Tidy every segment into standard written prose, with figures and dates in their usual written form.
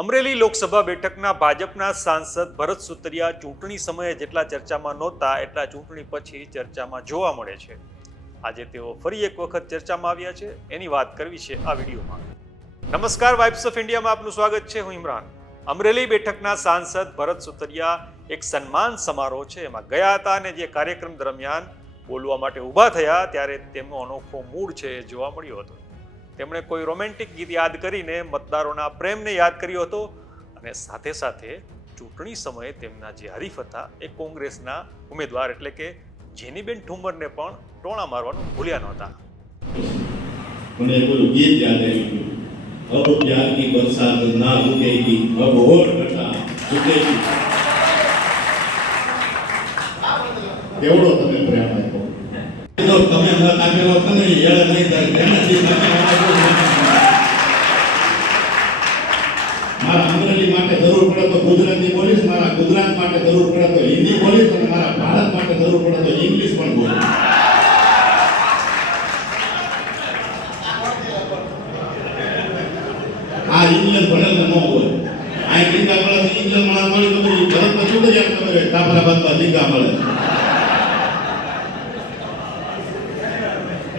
અમરેલી લોકસભા બેઠકના ભાજપના સાંસદ ભરત સુતરિયા ચૂંટણી સમયે જેટલા ચર્ચામાં નહોતા એટલા ચૂંટણી પછી ચર્ચામાં જોવા મળે છે. આજે તેઓ ફરી એક વખત ચર્ચામાં આવ્યા છે, એની વાત કરવી છે આ વિડીયોમાં. નમસ્કાર, વાઇબ્સ ઓફ ઇન્ડિયામાં આપનું સ્વાગત છે. હું ઇમરાન. અમરેલી બેઠકના સાંસદ ભરત સુતરિયા એક સન્માન સમારોહ છે એમાં ગયા હતા અને જે કાર્યક્રમ દરમિયાન બોલવા માટે ઊભા થયા ત્યારે તેમનો અનોખો મૂડ છે એ જોવા મળ્યો હતો. તેમણે કોઈ રોમેન્ટિક ગીત યાદ કરીને મતદારોના પ્રેમને યાદ કર્યો હતો અને સાથે સાથે ચૂંટણી સમયે તેમના જે હરીફ હતા એ કોંગ્રેસના ઉમેદવાર એટલે કે જેનીબેન ઠુમ્મરને પણ ટોણા મારવાનું ભૂલ્યા નહોતા. મને કોઈ ગીત યાદ આવ્યું, अब प्यार की बरसात ना रुकेगी, अब और घटा झुकेगी. કેવડો તમે પ્રેમ આપ્યો. જો તમે મત આપેલો હતો ને યાદ નહીં થાય તેનાથી મારા અમરેલી માટે જરૂર પડે તો ગુજરાતી બોલીશ, મારા ગુજરાત માટે જરૂર પડે તો હિન્દી બોલીશ અને મારા ભારત માટે જરૂર પડે તો ઇંગ્લિશ પણ બોલીશ. આ ઇંગ્લેન્ડ ભણેલ ન હોય, આ ગીતા મળે ઇંગ્લેન્ડ મળે મળી બધું ભરત શું કરી ખબર કાપરા બાંધવા દીકા મળે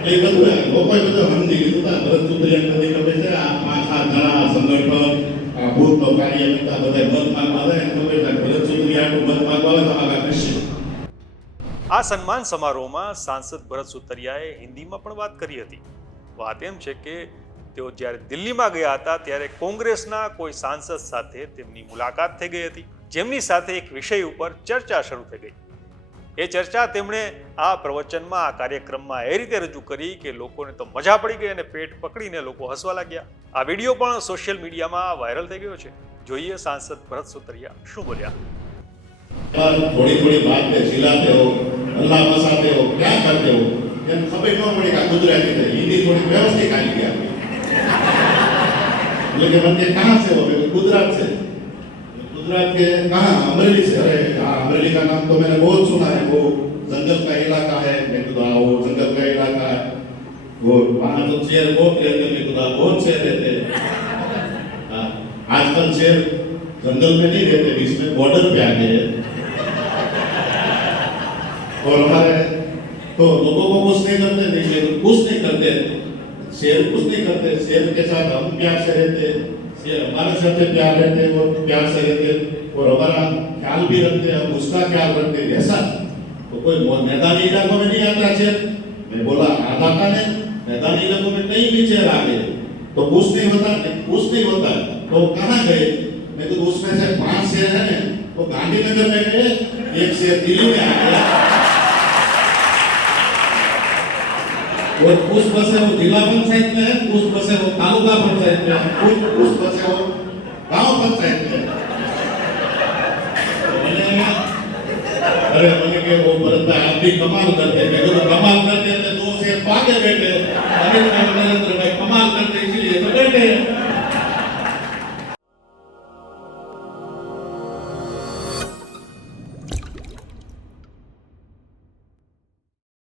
એ બધું લોકોએ બધું સમજી લીધું હતા. ભરત સુતરિયા બધી ખબર છે. આ 5-7 જણા સંગઠન આ ભૂત કાર્યકર્તા બધા મત માંગવા આવે ખબર છે. ભરત સુતરિયા મત માંગવા આવે તો આ કૃષિ. આ સન્માન સમારોહમાં સાંસદ ભરત સુતરિયાએ હિન્દીમાં પણ વાત કરી હતી. વાત એમ છે કે તેઓ જ્યારે દિલ્હીમાં ગયા હતા ત્યારે કોંગ્રેસના કોઈ સાંસદ સાથે તેમની મુલાકાત થઈ ગઈ હતી, જેમની સાથે એક વિષય ઉપર ચર્ચા શરૂ થઈ ગઈ. એ ચર્ચા તેમણે આ પ્રવચનમાં આ કાર્યક્રમમાં એ રીતે રજૂ કરી કે લોકોને તો મજા પડી ગઈ અને પેટ પકડીને લોકો હસવા લાગ્યા. આ વિડીયો પણ સોશિયલ મીડિયામાં વાયરલ થઈ ગયો છે. જોઈએ સાંસદ ભરત સુતરિયા શું બોલ્યા. થોડી થોડી बात पे चिल्लाते हो, अल्लाह मसाते हो, क्या करते हो, ये खबर न पड़ी का गुजराती है. हिंदी थोड़ी व्यवस्थित आ गई आपकी. लेकिन बंदे कहाँ से हो? गुजरात से. गुजरात के कहाँ? अमरेली से. अरे हाँ, अमरेली का नाम तो मैंने बहुत सुना है. वो जंगल का इलाका है. मैं तो वो जंगल का इलाका है. वो वहाँ तो शेर बहुत रहते हैं. मैं तो बहुत शेर रहते हैं. आजकल शेर जंगल में नहीं रहते, बीच में बॉर्डर पे आ गए हैं. और हमारे तो लोगों को कुछ नहीं करते, नहीं कुछ नहीं करते. शेर कुछ नहीं करते. शेर के साथ हम प्यार से रहते, शेर हमारे साथ प्यार रहते और प्यार से रहते और हमारा ख्याल भी रखते, हम उसका ख्याल रखते. ऐसा तो कोई मैदानी इलाकों में नहीं आता शेर. मैं बोला आधा का है, मैदानी इलाकों में कहीं भी शेर आ गए तो कुछ नहीं होता, कुछ नहीं होता. तो कहाँ गए? मैं तो उसमें से 5 शेर है ना, तो गांधीनगर में गए, एक शेर दिल्ली में आ गया. और कुछ बसे वो जिला पंचायत में है, कुछ बसे वो तालुका पंचायत में है, कुछ बसे वो गांव पंचायत में है. अरे मैंने के वो भरत भाई आप भी कमाल करते हैं. मैं तो कमाल करते हैं 2 शेर पाके बैठे. अनिल भाई नरेंद्र भाई कमाल करते इसलिए तो बैठे.